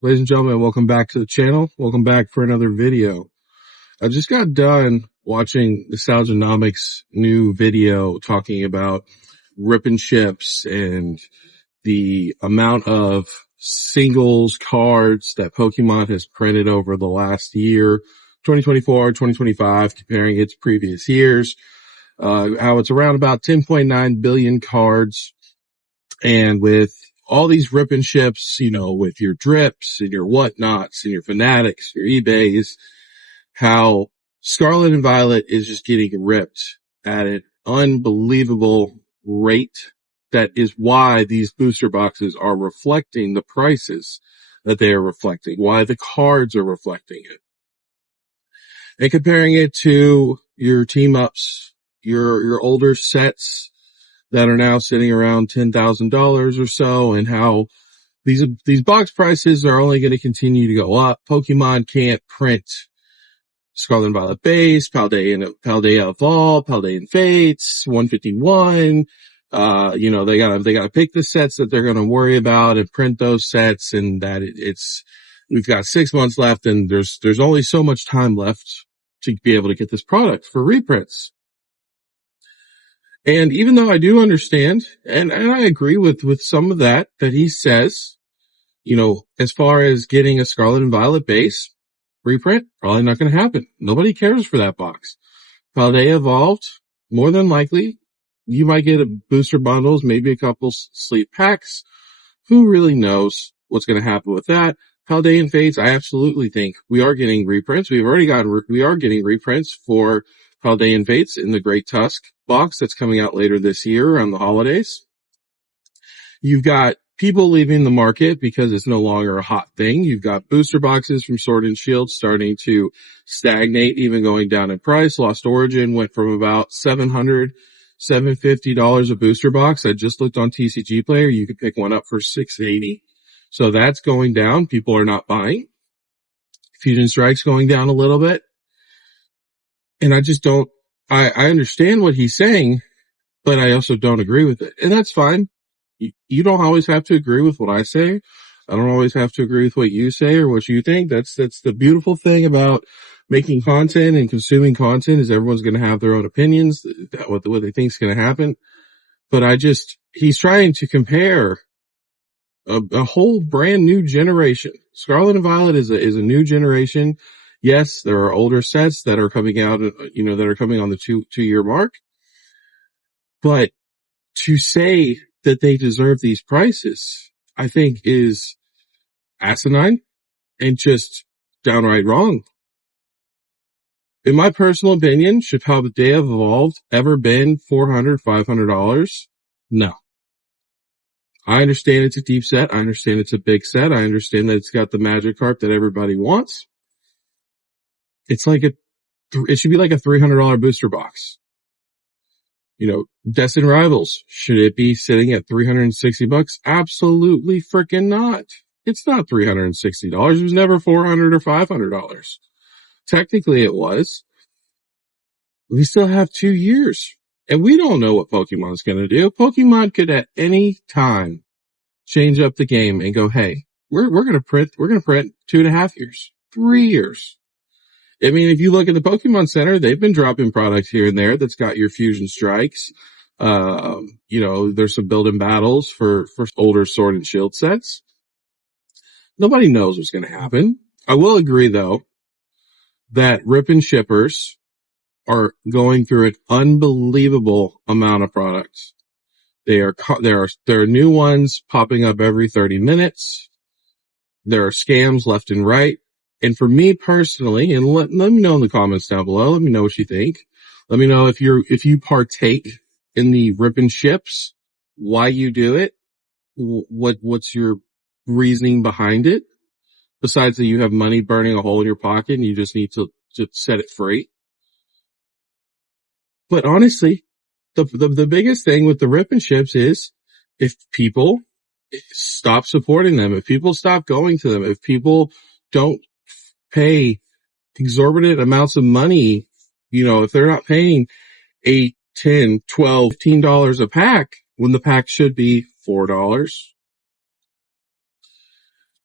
Ladies and gentlemen, welcome back to the channel. Welcome back for another video. I just got done watching Nostalgianomics' new video talking about ripping ships and the amount of singles cards that Pokemon has printed over the last year, 2024, 2025, comparing it to previous years. How it's around about 10.9 billion cards. And with all these ripping ships, with your drips and your whatnots and your fanatics, your eBays, how Scarlet and Violet is just getting ripped at an unbelievable rate. That is why these booster boxes are reflecting the prices that they are reflecting, why the cards are reflecting it. And comparing it to your team ups, your older sets that are now sitting around $10,000 or so, and how these box prices are only going to continue to go up. Pokemon can't print Scarlet and Violet base, Paldea Evolve, Paldean Fates, 151. They gotta pick the sets that they're going to worry about and print those sets, and that we've got 6 months left, and there's only so much time left to be able to get this product for reprints. And even though I do understand, and I agree with some of that he says, as far as getting a Scarlet and Violet base reprint, probably not going to happen. Nobody cares for that box. Paldea Evolved, more than likely, you might get a booster bundles, maybe a couple sleep packs. Who really knows what's going to happen with that? Paldean Fates, I absolutely think we are getting reprints. We are getting reprints for Paldean Fates in the Great Tusk box that's coming out later this year around the holidays. You've got people leaving the market because it's no longer a hot thing. You've got booster boxes from Sword and Shield starting to stagnate, even going down in price. Lost Origin went from about $750 a booster box. I just looked on TCG Player. You could pick one up for $680. So that's going down. People are not buying. Fusion Strike's going down a little bit. And I just don't, I understand what he's saying, but I also don't agree with it. And that's fine. You don't always have to agree with what I say. I don't always have to agree with what you say or what you think. That's the beautiful thing about making content and consuming content, is everyone's going to have their own opinions, what they think is going to happen. But he's trying to compare a whole brand new generation. Scarlet and Violet is a new generation. Yes, there are older sets that are coming out, that are coming on the two-year mark. But to say that they deserve these prices, I think is asinine and just downright wrong. In my personal opinion, should Paldea Evolved ever been $400, $500? No. I understand it's a deep set. I understand it's a big set. I understand that it's got the Magikarp that everybody wants. It should be like a $300 booster box. Destined Rivals, should it be sitting at $360? Absolutely freaking not. It's not $360. It was never $400 or $500. Technically it was. We still have 2 years. And we don't know what Pokemon's going to do. Pokemon could at any time change up the game and go, hey, we're going to print 2.5 years, 3 years. I mean, if you look at the Pokemon Center, they've been dropping products here and there that's got your Fusion Strikes. There's some build-in battles for older Sword and Shield sets. Nobody knows what's going to happen. I will agree, though, that ripping shippers are going through an unbelievable amount of products. There are new ones popping up every 30 minutes. There are scams left and right. And for me personally, and let me know in the comments down below, let me know what you think. Let me know if you partake in the ripping ships, why you do it, what's your reasoning behind it, besides that you have money burning a hole in your pocket and you just need to set it free. But honestly, the biggest thing with the ripping ships is if people stop supporting them, if people stop going to them, if people don't pay exorbitant amounts of money, if they're not paying $8, $10, $12, $15 a pack when the pack should be $4,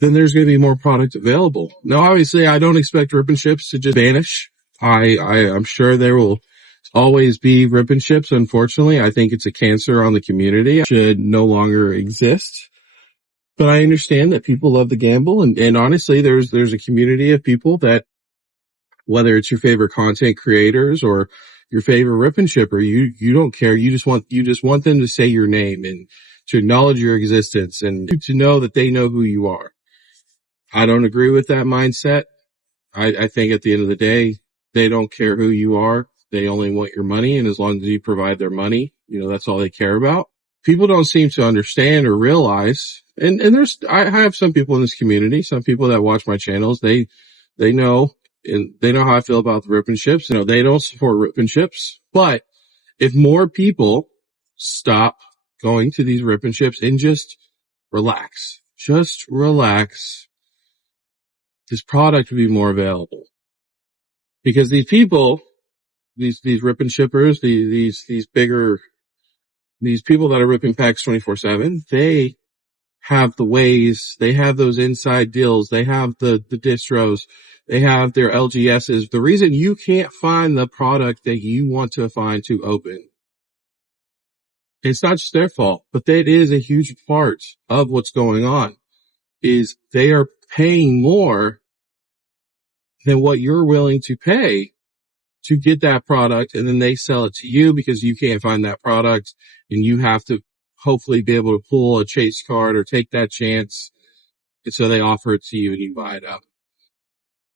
then there's going to be more product available. Now, obviously, I don't expect rip and ships to just vanish. I'm sure there will always be rip and ships. Unfortunately, I think it's a cancer on the community. It should no longer exist. But I understand that people love to gamble, and honestly, there's a community of people that, whether it's your favorite content creators or your favorite rip and shipper, you don't care. You just want them to say your name and to acknowledge your existence and to know that they know who you are. I don't agree with that mindset. I think at the end of the day, they don't care who you are. They only want your money, and as long as you provide their money, that's all they care about. People don't seem to understand or realize, and I have some people in this community, some people that watch my channels, they know, and they know how I feel about the rip and ships. They don't support rip and ships, but if more people stop going to these rip and ships and just relax, this product would be more available. Because these people, these rip and shippers, these people that are ripping packs 24/7, they have the ways, they have those inside deals, they have the distros, they have their LGSs. The reason you can't find the product that you want to find to open, it's not just their fault, but that is a huge part of what's going on, is they are paying more than what you're willing to pay to get that product, and then they sell it to you because you can't find that product, and you have to hopefully be able to pull a chase card or take that chance. And so they offer it to you and you buy it up.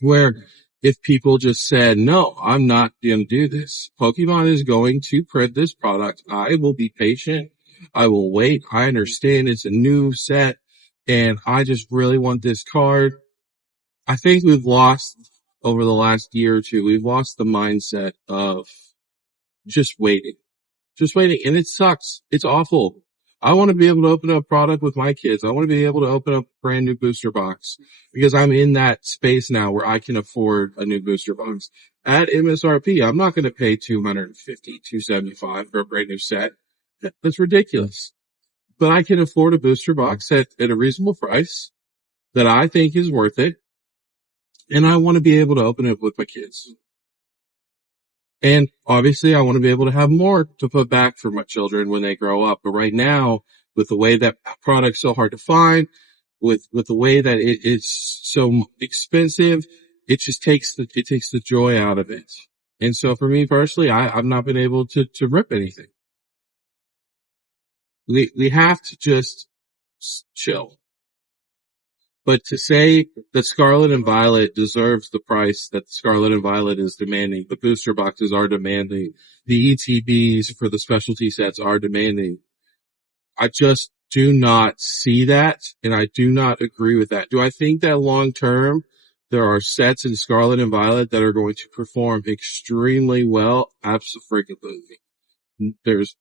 Where if people just said, no, I'm not going to do this. Pokemon is going to print this product. I will be patient. I will wait. I understand it's a new set and I just really want this card. I think we've lost, over the last year or two, we've lost the mindset of just waiting. And it sucks. It's awful. I want to be able to open up product with my kids. I want to be able to open up a brand new booster box because I'm in that space now where I can afford a new booster box at MSRP. I'm not going to pay $250, $275 for a brand new set. That's ridiculous. But I can afford a booster box at a reasonable price that I think is worth it. And I want to be able to open it with my kids. And obviously I want to be able to have more to put back for my children when they grow up. But right now, with the way that product's so hard to find, with the way that it's so expensive, it just takes the joy out of it. And so for me personally, I've not been able to rip anything. We have to just chill. But to say that Scarlet and Violet deserves the price that Scarlet and Violet is demanding, the booster boxes are demanding, the ETBs for the specialty sets are demanding, I just do not see that, and I do not agree with that. Do I think that long term there are sets in Scarlet and Violet that are going to perform extremely well? Absolutely. There's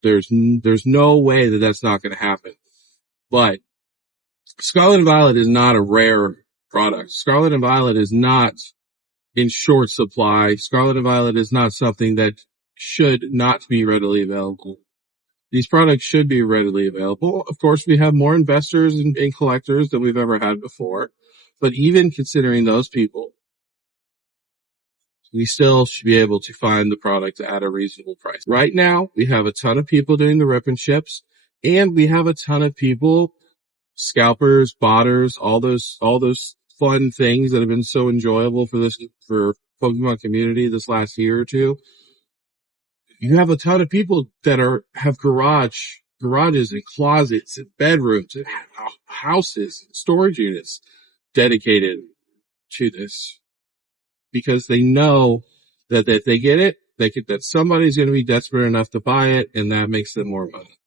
no way that that's not going to happen. But Scarlet and Violet is not a rare product. Scarlet and Violet is not in short supply. Scarlet and Violet is not something that should not be readily available. These products should be readily available. Of course, we have more investors and collectors than we've ever had before. But even considering those people, we still should be able to find the product at a reasonable price. Right now, we have a ton of people doing the rip and ships, and we have a ton of people, scalpers, botters, all those fun things that have been so enjoyable for Pokemon community this last year or two. You have a ton of people that have garages and closets and bedrooms and houses and storage units dedicated to this because they know that if they get it, that somebody's going to be desperate enough to buy it, and that makes them more money.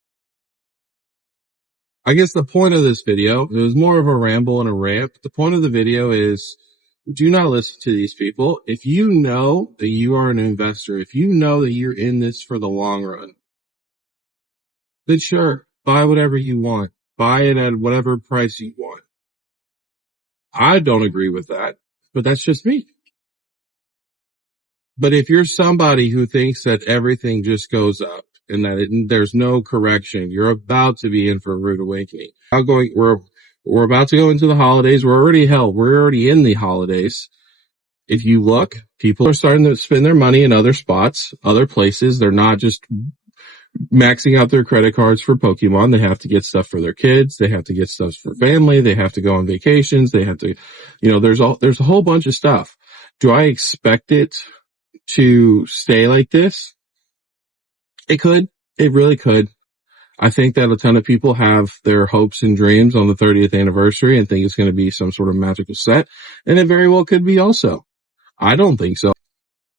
I guess the point of this video, it was more of a ramble and a rant. The point of the video is, do not listen to these people. If you know that you are an investor, if you know that you're in this for the long run, then sure, buy whatever you want. Buy it at whatever price you want. I don't agree with that, but that's just me. But if you're somebody who thinks that everything just goes up and that there's no correction, you're about to be in for a rude awakening. We're about to go into the holidays. We're already in the holidays. If you look, people are starting to spend their money in other spots, other places. They're not just maxing out their credit cards for Pokemon. They have to get stuff for their kids. They have to get stuff for family. They have to go on vacations. They have to, there's a whole bunch of stuff. Do I expect it to stay like this? It could. It really could. I think that a ton of people have their hopes and dreams on the 30th anniversary and think it's going to be some sort of magical set. And it very well could be also. I don't think so.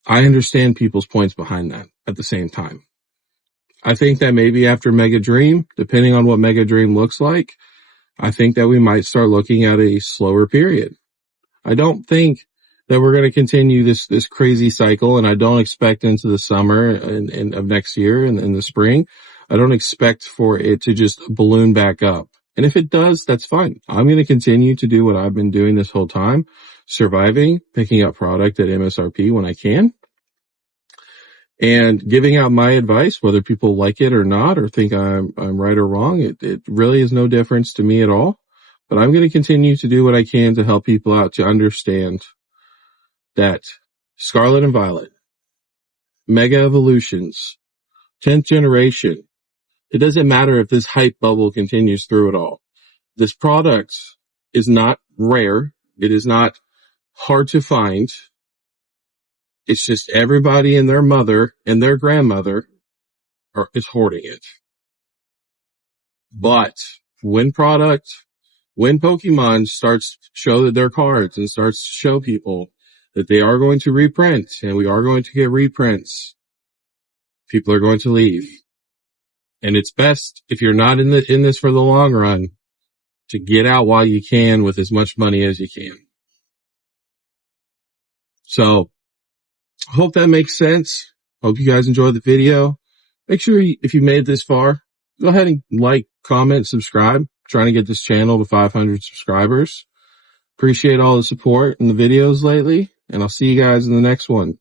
I understand people's points behind that at the same time. I think that maybe after Mega Dream, depending on what Mega Dream looks like, I think that we might start looking at a slower period. I don't think that we're going to continue this crazy cycle, and I don't expect into the summer and of next year and in the spring, I don't expect for it to just balloon back up. And if it does, that's fine. I'm going to continue to do what I've been doing this whole time, surviving, picking up product at MSRP when I can, and giving out my advice, whether people like it or not, or think I'm right or wrong. It really is no difference to me at all. But I'm going to continue to do what I can to help people out to understand that Scarlet and Violet, Mega Evolutions, 10th generation, it doesn't matter if this hype bubble continues through it all. This product is not rare. It is not hard to find. It's just everybody and their mother and their grandmother is hoarding it. But when Pokemon starts to show their cards and starts to show people that they are going to reprint and we are going to get reprints, people are going to leave. And it's best, if you're not in this for the long run, to get out while you can with as much money as you can. So, hope that makes sense. Hope you guys enjoyed the video. Make sure if you made it this far, go ahead and like, comment, subscribe. I'm trying to get this channel to 500 subscribers. Appreciate all the support in the videos lately, and I'll see you guys in the next one.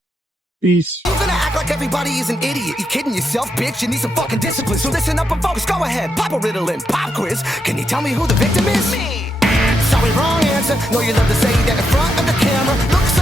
Peace. You're gonna act like everybody is an idiot. You kidding yourself, bitch? You need some fucking discipline. So listen up and focus. Go ahead, pop a riddle and pop quiz. Can you tell me who the victim is? Me. Sorry, wrong answer. No, you love to say that in front of the camera. Look so